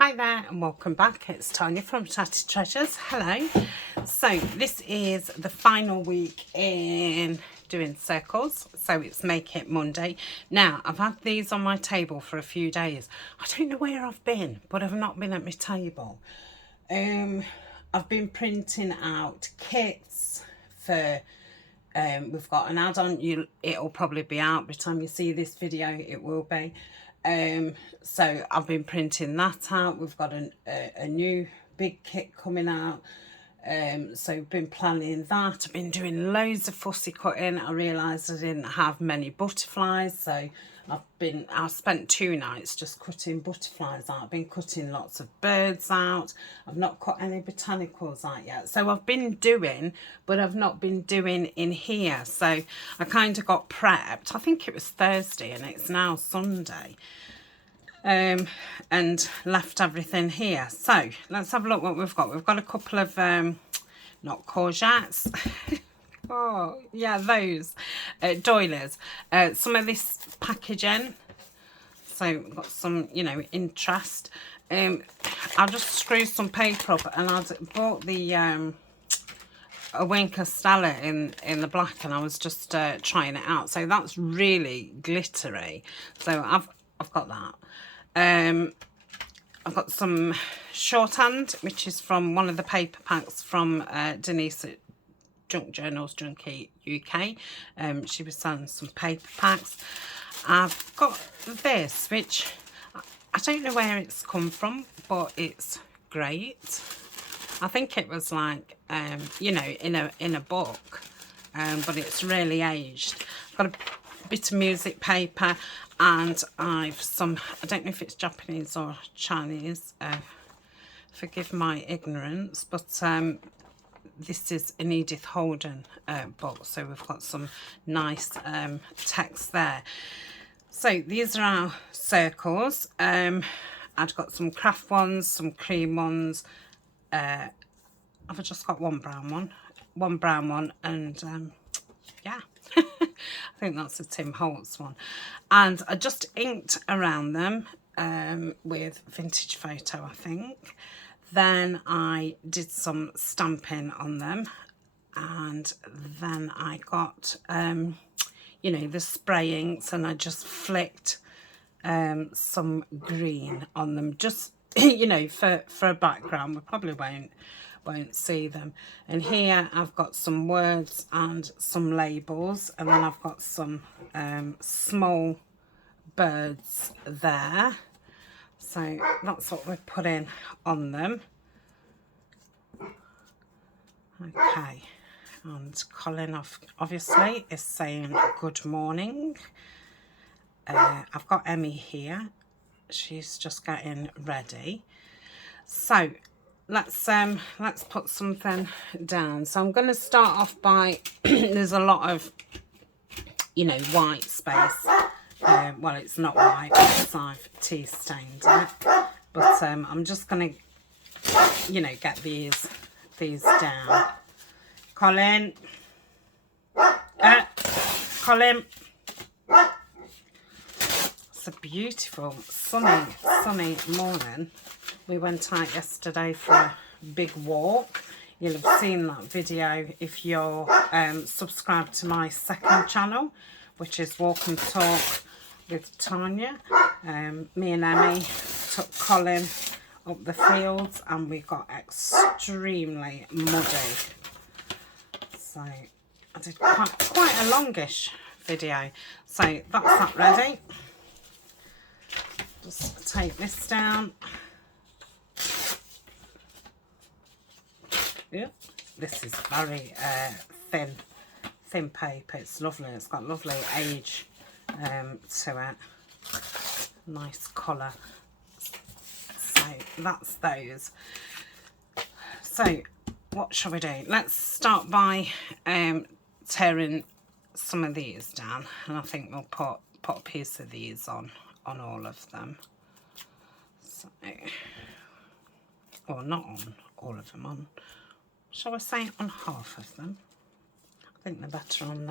Hi there and welcome back. It's Tanya from Tatty Treasures. Hello. So this is the final week in doing circles. So it's Make It Monday. Now I've had these on my table for a few days. I don't know where I've been, but I've not been at my table. I've been printing out kits for we've got an add-on. It'll probably be out by the time you see this video. It will be. So I've been printing that out. We've got a new big kit coming out. So I've been planning that. I've been doing loads of fussy cutting. I realised I didn't have many butterflies, so I've spent 2 nights just cutting butterflies out. I've been cutting lots of birds out. I've not cut any botanicals out yet. So I've been doing, but I've not been doing in here. So I kind of got prepped. I think it was Thursday and it's now Sunday. And left everything here. So let's have a look what we've got. We've got a couple of not courgettes. Oh yeah, those doilies. Some of this packaging. So we've got some, interest. I'll just screw some paper up, and I bought the a Winker Stella in the black, and I was just trying it out. So that's really glittery. So I've got that. I've got some shorthand, which is from one of the paper packs from Denise at Junk Journals Junkie UK. She was selling some paper packs. I've got this, which I don't know where it's come from, but it's great. I think it was like, in a book, but it's really aged. I've got a bit of music paper, and I don't know if it's Japanese or Chinese, forgive my ignorance, but this is an Edith Holden book, so we've got some nice text there. So these are our circles. I've got some craft ones, some cream ones. I've just got one brown one, and yeah. I think that's a Tim Holtz one. And I just inked around them with Vintage Photo, I think. Then I did some stamping on them. And then I got, the spray inks, and I just flicked some green on them. Just, for a background. We probably won't see them. And here I've got some words and some labels, and then I've got some small birds there. So that's what we're putting on them. Okay, and Colin obviously is saying good morning. I've got Emmy here. She's just getting ready. So let's put something down. So I'm going to start off by there's a lot of white space. Well, it's not white because I've tea stained it, but I'm just going to get these down. Colin, it's a beautiful sunny morning. We went out yesterday for a big walk. You'll have seen that video if you're subscribed to my second channel, which is Walk and Talk with Tanya. Me and Emmy took Colin up the fields, and we got extremely muddy. So I did quite a longish video. So that's that ready. Just take this down. Yeah, this is very thin paper. It's lovely. It's got lovely age to it. Nice colour. So that's those. So what shall we do? Let's start by tearing some of these down, and I think we'll put a piece of these on all of them. So, or not on all of them, on, shall I say, on half of them. I think they're better on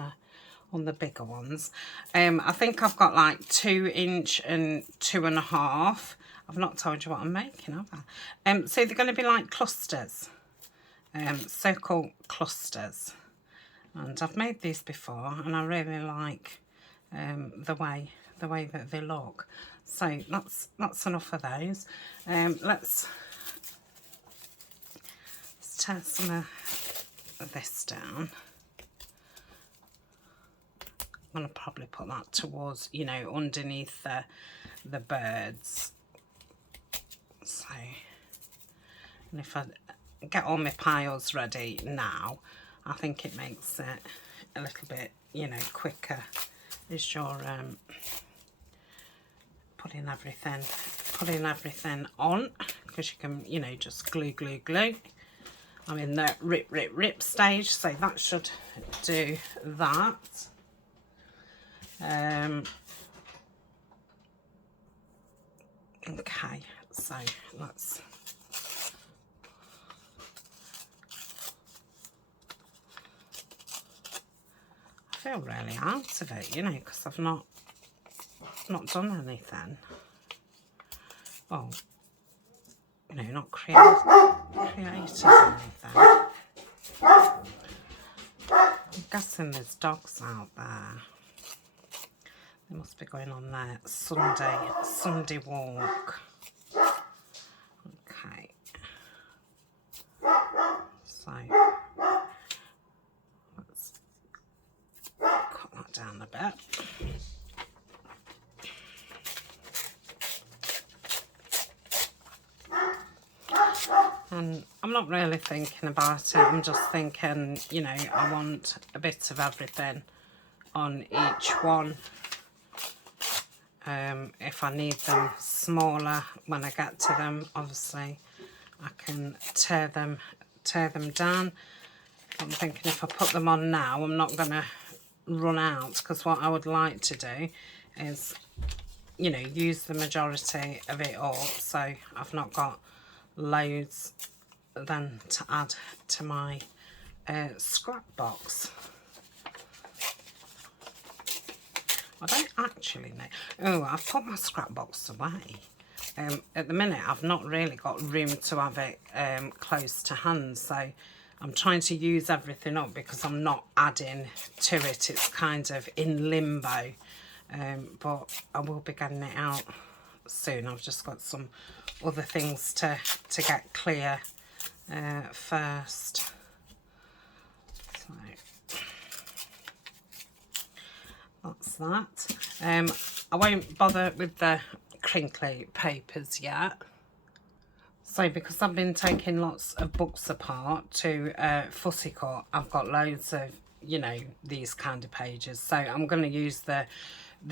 on the bigger ones. I think I've got like 2 inch and 2.5. I've not told you what I'm making, have I? So they're going to be like clusters, circle clusters. And I've made these before, and I really like the way that they look. So that's enough of those. Let's tear some of this down. I'm going to probably put that towards, you know, underneath the birds. So, and if I get all my piles ready now, I think it makes it a little bit, you know, quicker as you're putting everything on, because you can, you know, just glue. I'm in the rip stage, so that should do that. Okay, so let's I feel really out of it, you know, because I've not done anything. Well, you know, not created anything. I'm guessing there's dogs out there. They must be going on their Sunday walk. Okay. So let's cut that down a bit. And I'm not really thinking about it. I'm just thinking, you know, I want a bit of everything on each one. If I need them smaller when I get to them, obviously I can tear them down. I'm thinking if I put them on now, I'm not going to run out, because what I would like to do is, you know, use the majority of it up, so I've not got loads then to add to my scrap box. I don't actually know. Oh, I've put my scrap box away. At the minute, I've not really got room to have it close to hand, so I'm trying to use everything up because I'm not adding to it. It's kind of in limbo, but I will be getting it out soon. I've just got some other things to get clear first. So that's that. I won't bother with the crinkly papers yet. So because I've been taking lots of books apart to fussy cut, I've got loads of, you know, these kind of pages. So I'm going to use the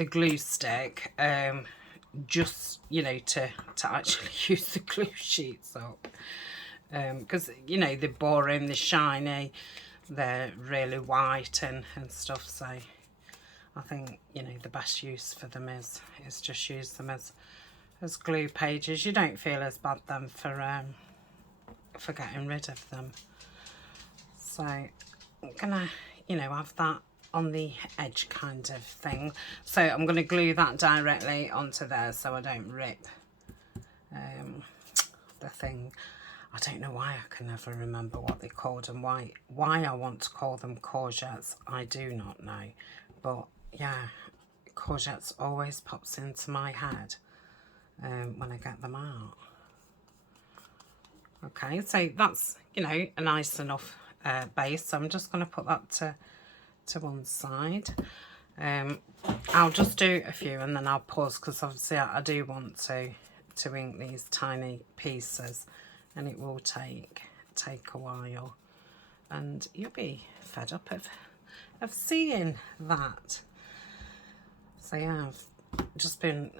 glue stick just, you know, to actually use the glue sheets up. Because, you know, they're boring, they're shiny, they're really white and stuff. So I think, you know, the best use for them is just use them as glue pages. You don't feel as bad then for getting rid of them. So I'm gonna, you know, have that on the edge kind of thing. So I'm gonna glue that directly onto there so I don't rip the thing. I don't know why I can never remember what they're called and why I want to call them courgettes. I do not know, but yeah, courgettes always pops into my head when I get them out. Okay, so that's, you know, a nice enough base. So I'm just going to put that to one side. I'll just do a few and then I'll pause, because obviously I do want to ink these tiny pieces, and it will take a while, and you'll be fed up of seeing that. So yeah, I've just been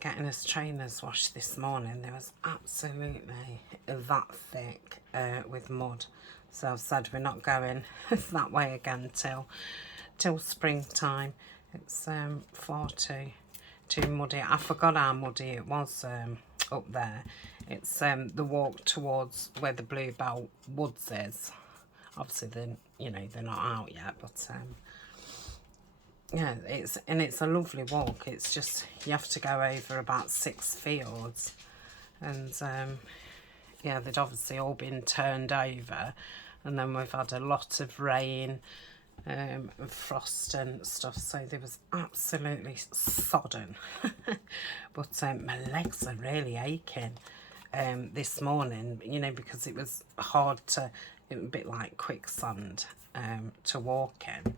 getting us trainers washed this morning. There was absolutely that thick with mud. So I've said we're not going that way again till springtime. It's far too muddy. I forgot how muddy it was up there. It's the walk towards where the Bluebell Woods is. Obviously, they're not out yet, but yeah, it's a lovely walk. It's just, you have to go over about 6 fields, and yeah, they'd obviously all been turned over, and then we've had a lot of rain and frost and stuff, so there was absolutely sodden. But my legs are really aching this morning, you know, because it was hard to, it was a bit like quicksand to walk in.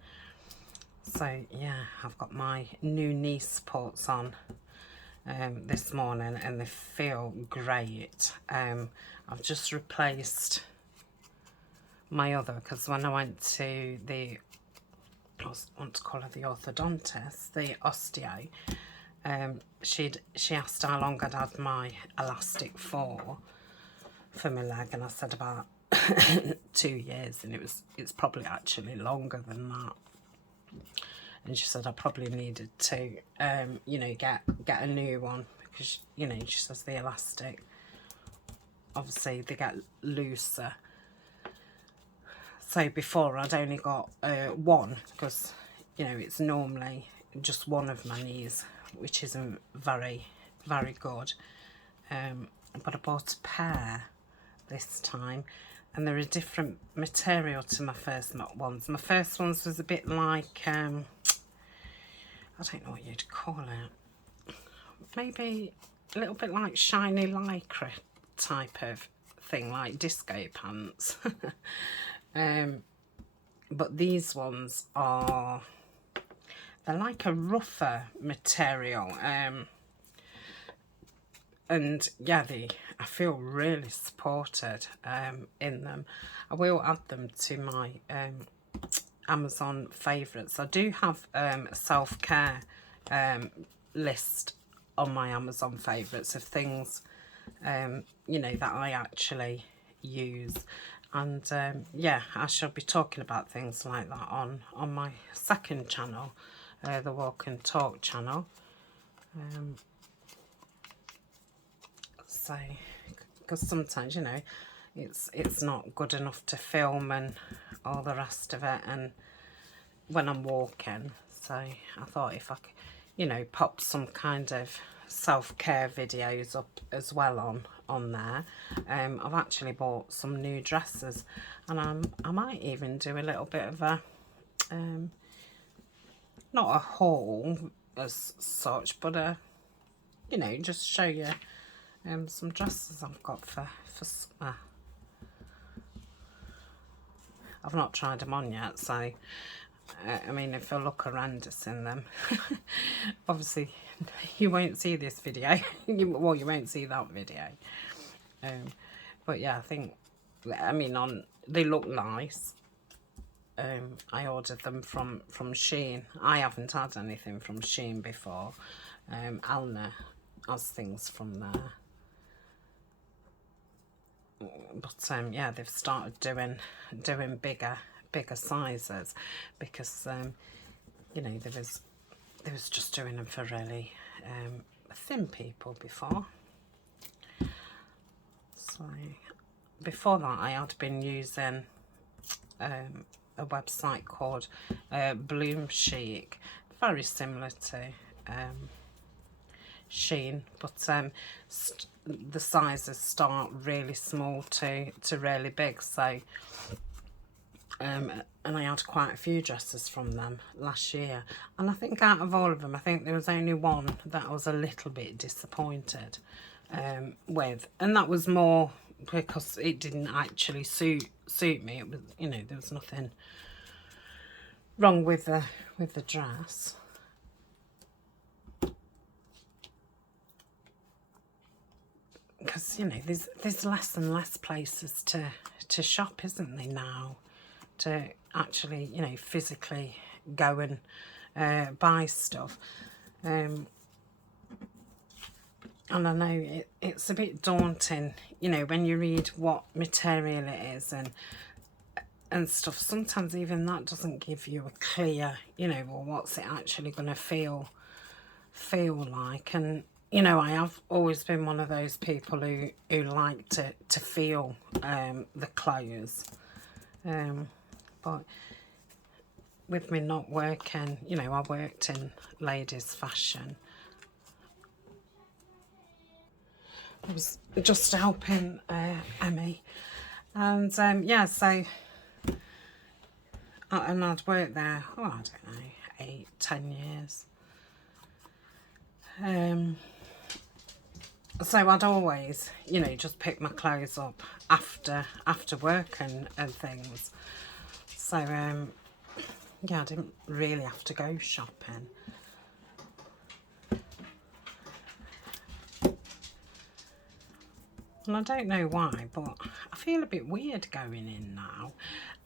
So yeah, I've got my new knee supports on this morning, and they feel great. I've just replaced my other, because when I went to the, I want to call her the orthodontist, the osteo, she asked how long I'd had my elastic for my leg, and I said about 2 years, and it's probably actually longer than that. And she said I probably needed to, you know, get a new one, because, you know, she says the elastic, obviously they get looser. So before I'd only got one, because, you know, it's normally just one of my knees, which isn't very good. But I bought a pair this time, and they're a different material to my first ones. My first ones was a bit like, I don't know what you'd call it, maybe a little bit like shiny lycra type of thing, like disco pants. But these ones are, they're like a rougher material, and yeah, I feel really supported in them. I will add them to my Amazon favourites. I do have a self-care list on my Amazon favourites of things, you know, that I actually use. And yeah, I shall be talking about things like that on my second channel, the Walk and Talk channel. So, because sometimes, you know, it's not good enough to film and all the rest of it, and when I'm walking. So I thought if I could, you know, pop some kind of self-care videos up as well on there. I've actually bought some new dresses, and I might even do a little bit of a not a haul as such, but a, you know, just show you some dresses I've got for summer. I've not tried them on yet, so I mean, if I look horrendous in them, obviously you won't see this video. Well, you won't see that video. But yeah, I think, I mean, they look nice. I ordered them from Shein. I haven't had anything from Shein before. Alna has things from there. But yeah, they've started doing bigger sizes, because you know, they was just doing them for really thin people before. So before that, I had been using a website called Bloom Chic, very similar to Shein, but the sizes start really small to really big. So and I had quite a few dresses from them last year, and I think out of all of them, I think there was only one that I was a little bit disappointed with, and that was more because it didn't actually suit me. It was, you know, there was nothing wrong with the dress. Because, you know, there's less and less places to shop, isn't there now, to actually, you know, physically go and buy stuff. And I know it's a bit daunting, you know, when you read what material it is and stuff. Sometimes even that doesn't give you a clear, you know, well, what's it actually going to feel like. And you know, I have always been one of those people who like to feel the clothes, but with me not working, you know, I worked in ladies fashion. I was just helping Emmy, and yeah, so and I'd worked there, oh, I don't know, 8-10 years. So I'd always, you know, just pick my clothes up after work and things. So yeah, I didn't really have to go shopping. And I don't know why, but I feel a bit weird going in now.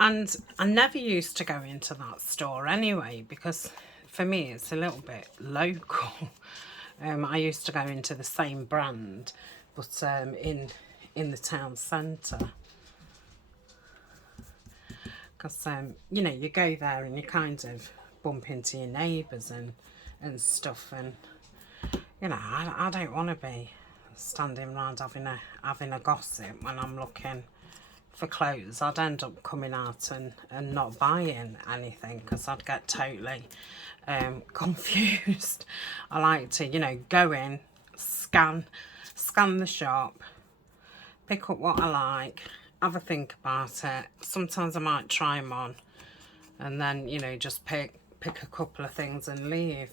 And I never used to go into that store anyway, because for me it's a little bit local. I used to go into the same brand, but in the town centre. Because, you know, you go there and you kind of bump into your neighbours and stuff. And, you know, I don't want to be standing around having a gossip when I'm looking for clothes. I'd end up coming out and not buying anything because I'd get totally confused. I like to, you know, go in, scan the shop, pick up what I like, have a think about it. Sometimes I might try them on and then, you know, just pick a couple of things and leave.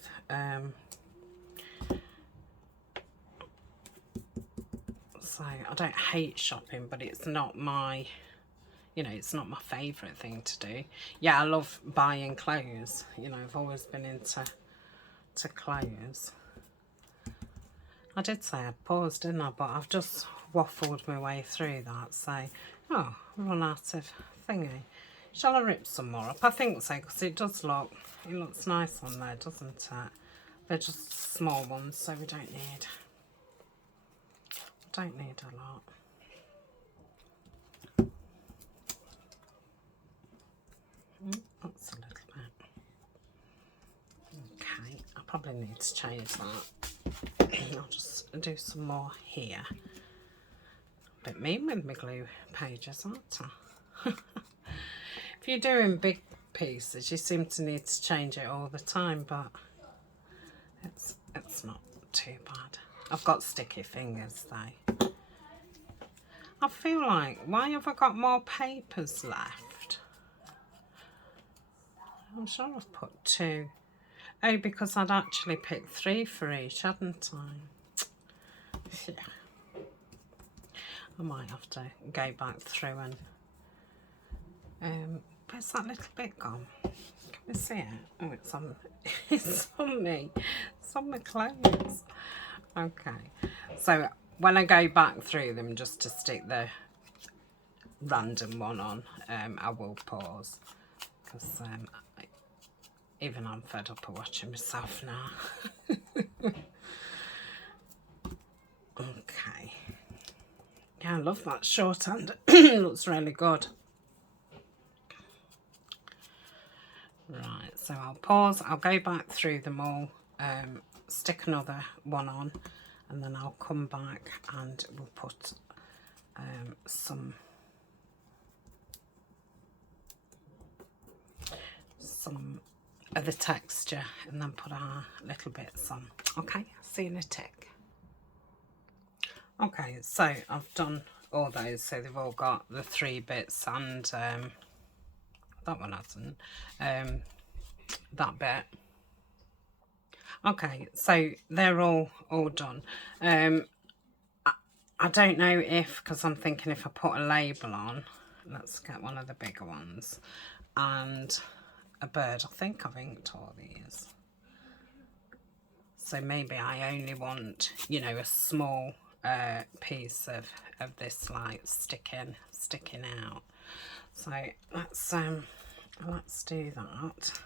So I don't hate shopping, but it's not my, you know, it's not my favourite thing to do. Yeah, I love buying clothes. You know, I've always been into clothes. I did say I'd pause, didn't I? But I've just waffled my way through that. So, oh, run out of thingy. Shall I rip some more up? I think so, because it does look, it looks nice on there, doesn't it? They're just small ones, so we don't need a lot. That's a little bit. Okay, I probably need to change that. I'll just do some more here. A bit mean with my glue pages, aren't I? If you're doing big pieces, you seem to need to change it all the time, but it's not too bad. I've got sticky fingers though. I feel like, why have I got more papers left? I'm sure I've put 2. Oh, because I'd actually picked 3 for each, hadn't I? Yeah. I might have to go back through and where's that little bit gone? Can we see it? Oh, it's on it's on me. It's on my clothes. Okay. So when I go back through them just to stick the random one on, I will pause because even I'm fed up of watching myself now. Okay. Yeah, I love that shorthand. It looks really good. Right, so I'll pause. I'll go back through them all, stick another one on, and then I'll come back and we'll put some of the texture and then put our little bits on. Okay, see you in a tick. Okay, so I've done all those, so they've all got the 3 bits and that one hasn't, that bit. Okay, so they're all done. I don't know if, because I'm thinking if I put a label on, let's get one of the bigger ones, and a bird. I think I've inked all these. So maybe I only want, you know, a small piece of this like sticking out. So let's do that.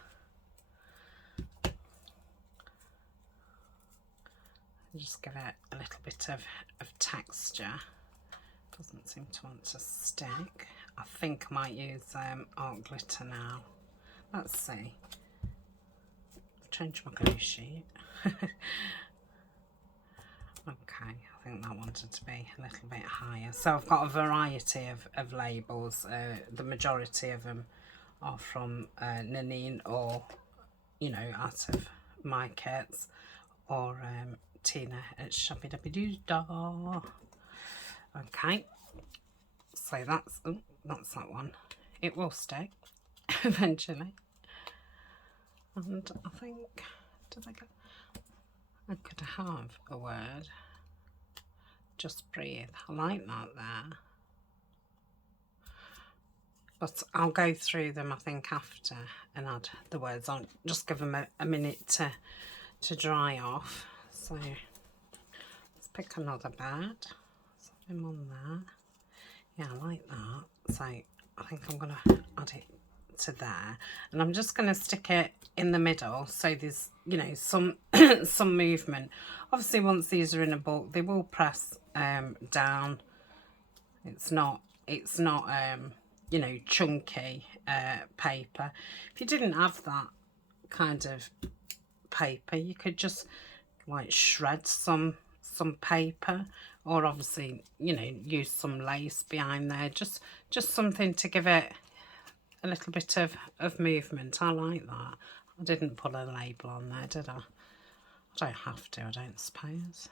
Just give it a little bit of texture. Doesn't seem to want to stick. I think I might use art glitter now. Let's see. Change my glue sheet. Okay, I think that wanted to be a little bit higher. So I've got a variety of labels. The majority of them are from Nanine, or, you know, out of my kits, or Tina at Shabby Dabby Doo Dah. Okay, so that's that one. It will stay eventually. And I think, I could have a word. Just breathe. I like that there. But I'll go through them, I think, after, and add the words on. Just give them a minute to dry off. So let's pick another bird. Put him on there. Yeah, I like that. So I think I'm going to add it to there, and I'm just going to stick it in the middle, so there's, you know, some some movement. Obviously, once these are in a book, they will press down. It's not you know, chunky paper. If you didn't have that kind of paper, you could just like shred some paper, or obviously, you know, use some lace behind there, just something to give it a little bit of movement. I like that. I didn't put a label on there, did I? I don't have to, I don't suppose.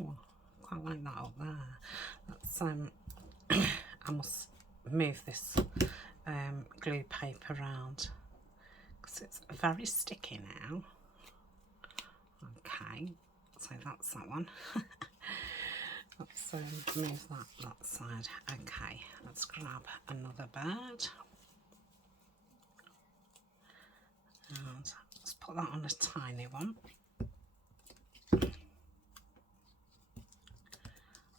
Oh, quite like that up there. That's I must move this glue paper around because it's very sticky now. Okay, so that's that one. Let's move that side. Okay, let's grab another bird. And let's put that on a tiny one.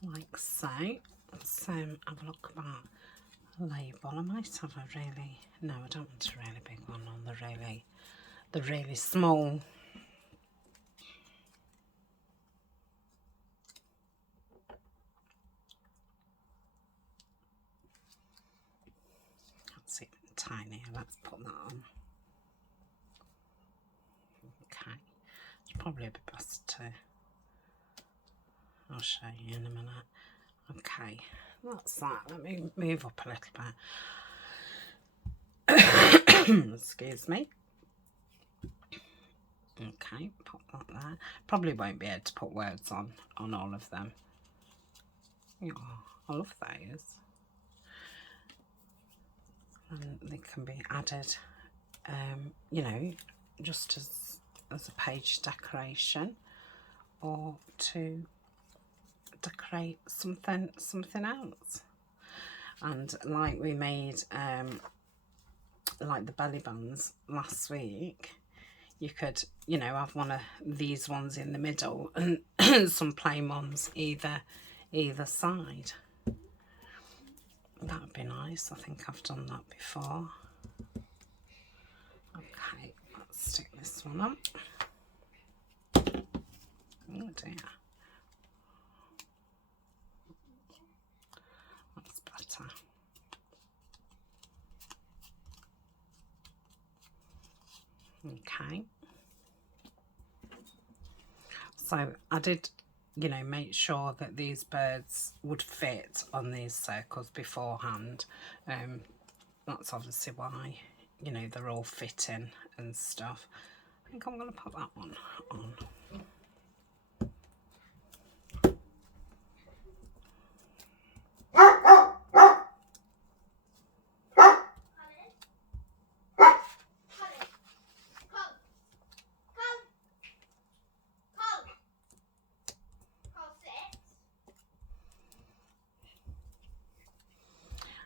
Like so. Let's have a look about a label. I might have a really, no, I don't want a really big one on the really small. That's even tinier. Let's put that on. Okay, it's probably a bit best to, I'll show you in a minute. Okay, that's that. Let me move up a little bit. Excuse me. Okay, pop that there. Probably won't be able to put words on all of them. Oh, I love those. And they can be added, you know, just as a page decoration, or to decorate something else. And like we made like the belly bands last week, you could, you know, have one of these ones in the middle and some plain ones either side. That would be nice. I think I've done that before. Okay, let's stick this one up. Oh dear. That's better. Okay. So I did, you know, make sure that these birds would fit on these circles beforehand. That's obviously why, you know, they're all fitting and stuff. I think I'm going to put that one on.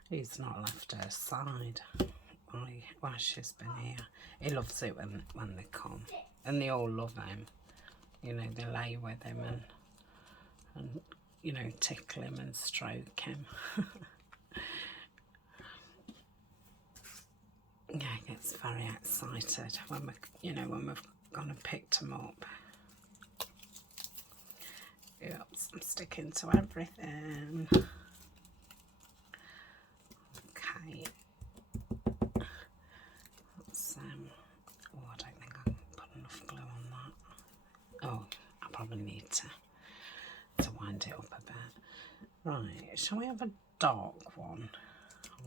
He's not left her side while she's been here. He loves it when they come, and they all love him. You know, they lay with him and you know, tickle him and stroke him. Yeah, he gets very excited when we, you know, when we've gone and picked him up. Oops, I'm sticking to everything. Okay. That's, oh, I don't think I can put enough glue on that. Oh, I probably need to wind it up a bit. Right, shall we have a dark one?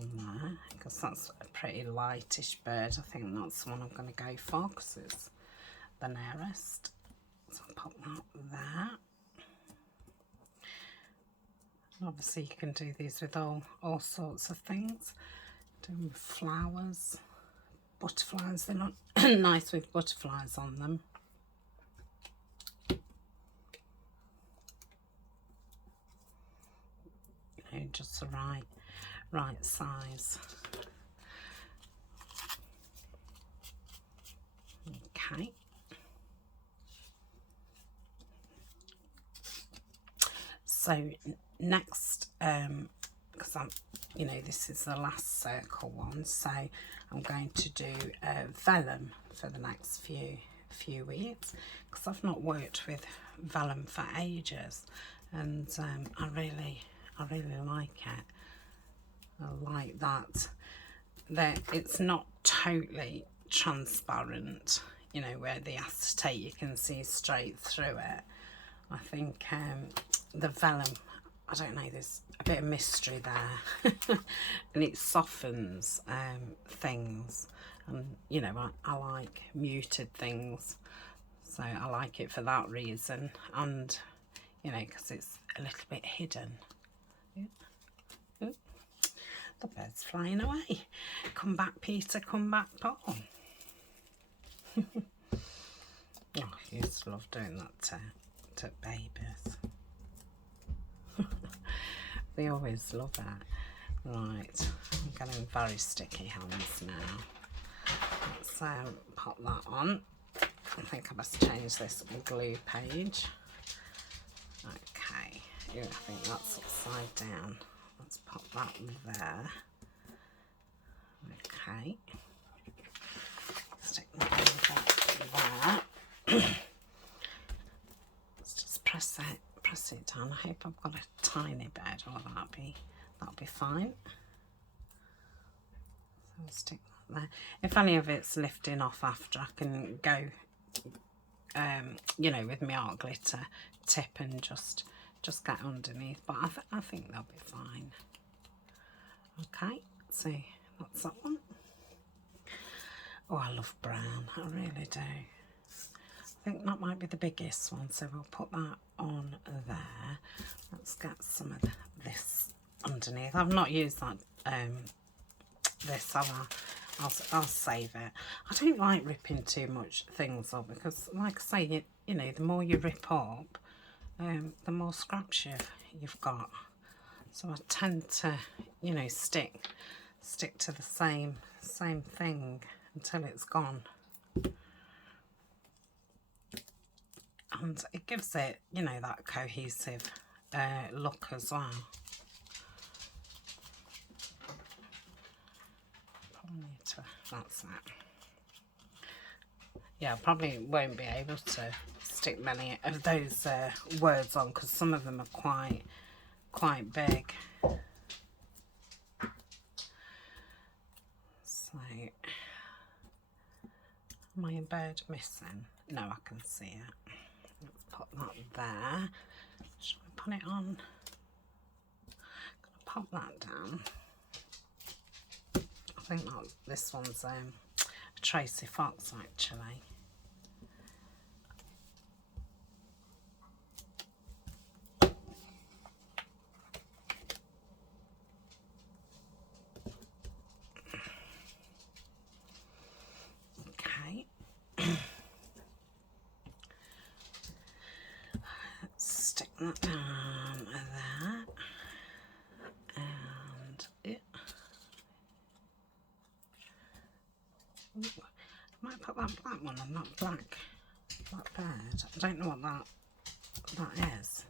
on there, because that's a pretty lightish bird. I think that's the one I'm going to go for because it's the nearest. So I'll pop that there. And obviously you can do these with all sorts of things. Doing flowers, butterflies, they're not nice with butterflies on them. You know, just the right size. Okay. So next, because I'm, you know, this is the last circle one, so I'm going to do vellum for the next few weeks, because I've not worked with vellum for ages, and I really like it. I like that it's not totally transparent, you know, where the acetate you can see straight through it. I think the vellum, I don't know, there's a bit of mystery there and it softens things, and you know, I like muted things, so I like it for that reason, and you know, because it's a little bit hidden. The bird's flying away. Come back, Peter, come back, Paul. Oh, I used to love doing that to babies. They always love that. Right, I'm getting very sticky hands now. Let's pop that on. I think I must change this glue page. Okay, yeah, I think that's upside down. Let's pop that there. Okay. Stick that there. Let's just press it down. I hope I've got a tiny bed, or that'll be fine. So I'll stick that there. If any of it's lifting off after, I can go you know, with my art glitter tip and just get underneath, but I think they'll be fine. Okay, so that's that one. Oh, I love brown, I really do. I think that might be the biggest one, so we'll put that on there. Let's get some of this underneath. I've not used that this, I'll save it. I don't like ripping too much things up, because like I say, you know, the more you rip up, the more scraps you've got. So I tend to, you know, stick to the same thing until it's gone. And it gives it, you know, that cohesive look as well. Probably need to, that's that. Yeah, I probably won't be able to stick many of those words on, because some of them are quite big. So, am I a bird missing? No, I can see it. Let's put that there. Should we put it on? I'm gonna pop that down. I think that this one's a Tracy Fox, actually. Okay. Stick that down there, and it. Ooh, I might put that black one on that black bird. I don't know what that is.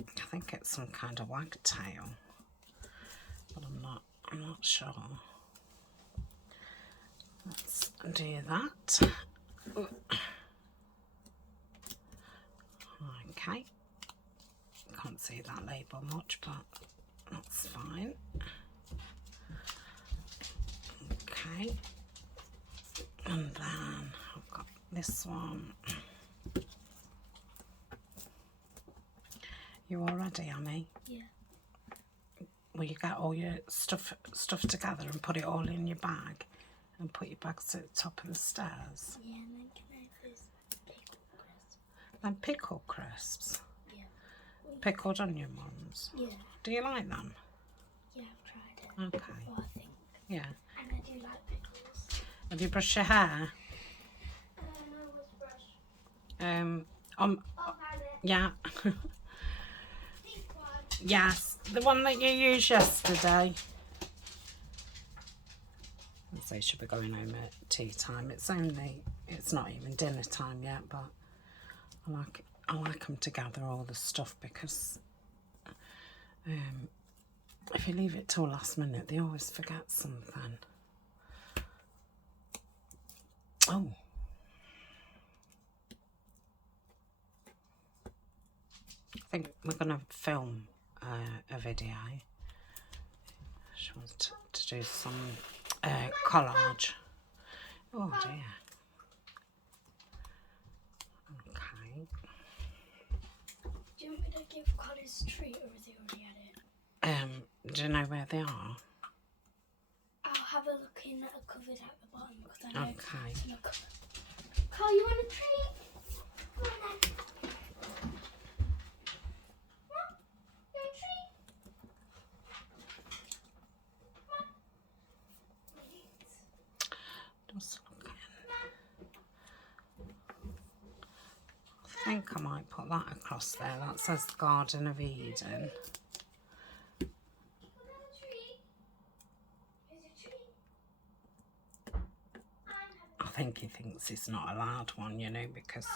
I think it's some kind of wagtail, but I'm not sure. Let's do that. Okay, can't see that label much, but that's fine. Okay, and then I've got this one. You all ready, Annie? Yeah. Well, you get all your stuff together and put it all in your bag and put your bags at the top of the stairs. Yeah, and then can I have those pickle crisps? And pickle crisps? Yeah. Pickled onion ones? Yeah. Do you like them? Yeah, I've tried it. Okay. Well, I think. Yeah. And I do like pickles. Have you brushed your hair? No, was brush. Oh, found it. yeah. Pink one. Yes, the one that you used yesterday. So you should be going home at tea time. It's not even dinner time yet, but I like them to gather all the stuff because if you leave it till last minute, they always forget something. Oh. I think we're going to film a video. She wants to do some collage. Oh dear. Okay. Do you want me to give Con his treat or is he already at it? Do you know where they are? I'll have a look in a cupboard at the bottom because I know Okay. it's in a cupboard. Carl, you want a treat? Come on then. What? You want a treat? Come on. Just looking. I think I might put that across there. That says Garden of Eden. I think he thinks it's not a loud one, you know, because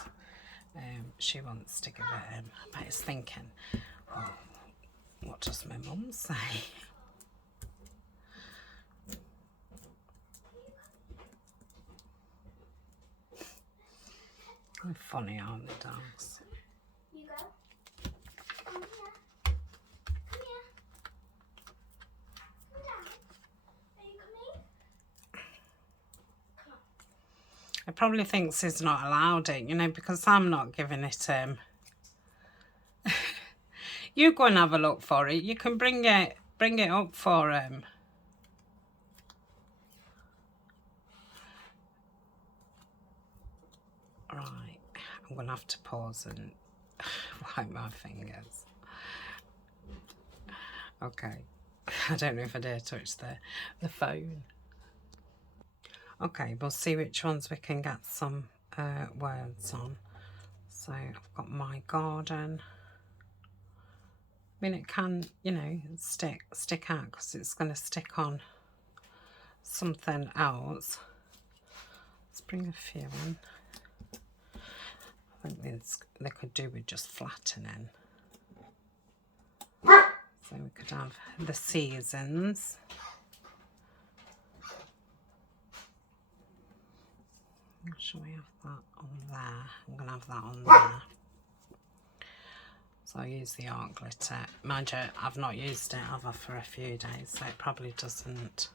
she wants to give it him. But he's thinking, well, what does my mum say? They're funny, aren't they, dogs? You go. Come here. Come here. Come down. Are you coming? Come on. He probably thinks he's not allowed it, you know, because I'm not giving it him. You go and have a look for it. You can bring it up for him. Right, I'm going to have to pause and wipe my fingers. Okay, I don't know if I dare touch the phone. Okay, we'll see which ones we can get some words on. So I've got my garden. I mean, it can, you know, stick out because it's going to stick on something else. Let's bring a few in. I think they could do with just flattening. So we could have the seasons. Shall we have that on there? I'm going to have that on there. So I use the art glitter. Mind you, I've not used it ever for a few days, so it probably doesn't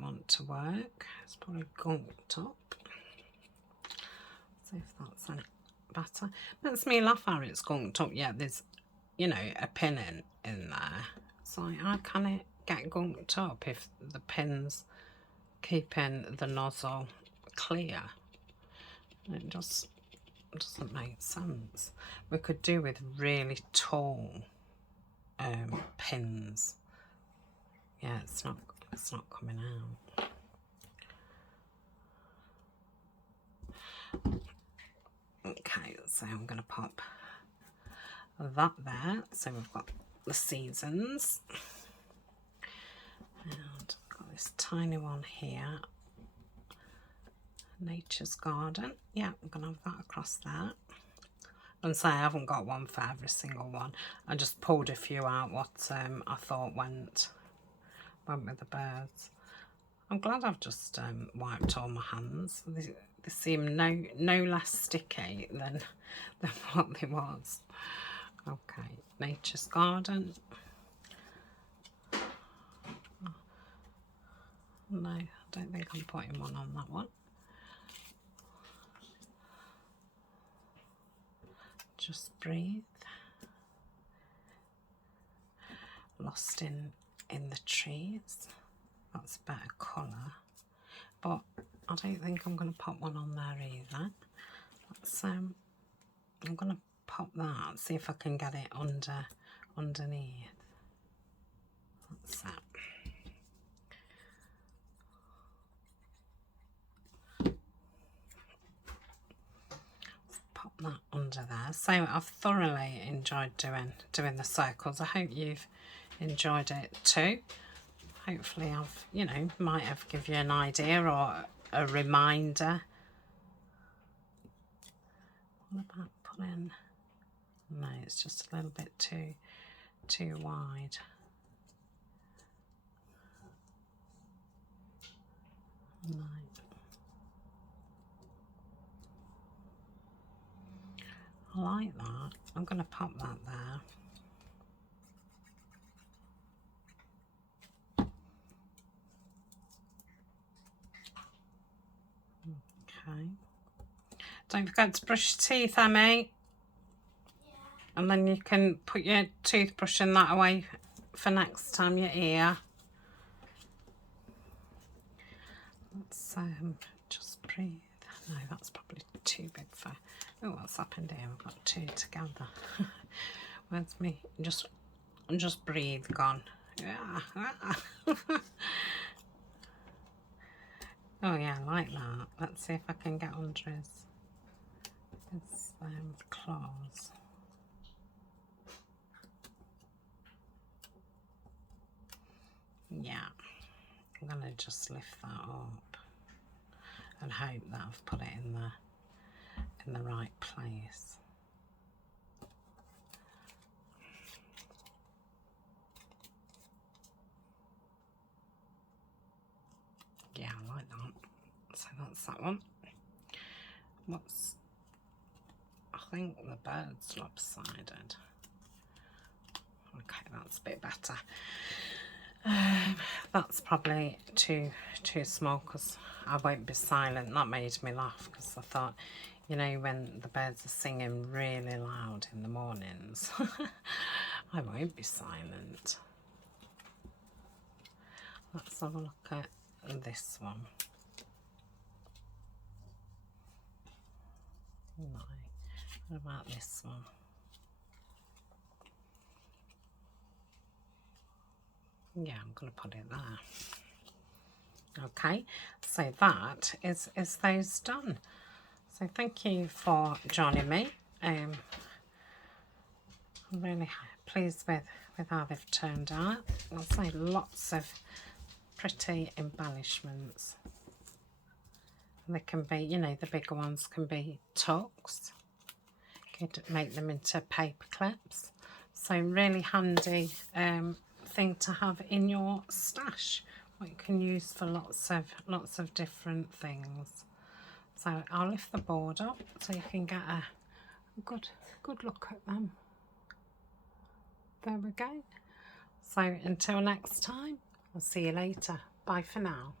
want to work. It's probably gunked up. See if that's any better. Makes me laugh how it's gunked up. Yeah, there's, you know, a pin in there. So how can it get gunked up if the pin's keeping the nozzle clear? It just doesn't make sense. We could do with really tall pins. Yeah, it's not coming out. Okay, so I'm going to pop that there. So we've got the seasons. And I've got this tiny one here. Nature's Garden. Yeah, I'm going to have that across there. And say I haven't got one for every single one. I just pulled a few out what I thought went with the birds. I'm glad I've just wiped all my hands. They seem no less sticky than what they was. Okay, Nature's Garden. No, I don't think I'm putting one on that one. Just breathe. Lost in the Trees. That's a better colour, but I don't think I'm going to pop one on there either. That's, I'm going to pop that, see if I can get it underneath. That's that. Pop that under there. So I've thoroughly enjoyed doing the circles. I hope you've enjoyed it too. Hopefully I've, you know, might have given you an idea or a reminder. What about pulling? No, it's just a little bit too wide. Right. I like that. I'm going to pop that there. Okay. Don't forget to brush your teeth, Emmy. Yeah. And then you can put your toothbrush in that away for next time you're here. Let's just breathe. No, that's probably too big for... Oh, what's happened here? We've got two together. Where's me? Just breathe, gone. Yeah. Oh yeah, I like that. Let's see if I can get under his claws. Yeah, I'm gonna just lift that up and hope that I've put it in the right place. Yeah, I like that. So that's that one. I think the bird's lopsided. Okay, that's a bit better. That's probably too small because I won't be silent. That made me laugh because I thought, you know, when the birds are singing really loud in the mornings, I won't be silent. Let's have a look at this one. No. What about this one? Yeah, I'm going to put it there. Okay, so that is those done. So thank you for joining me. I'm really pleased with how they've turned out. I'll say lots of pretty embellishments. They can be, you know, the bigger ones can be tucks. Could make them into paper clips. So really handy thing to have in your stash. What you can use for lots of different things. So I'll lift the board up so you can get a good look at them. There we go. So until next time, I'll see you later. Bye for now.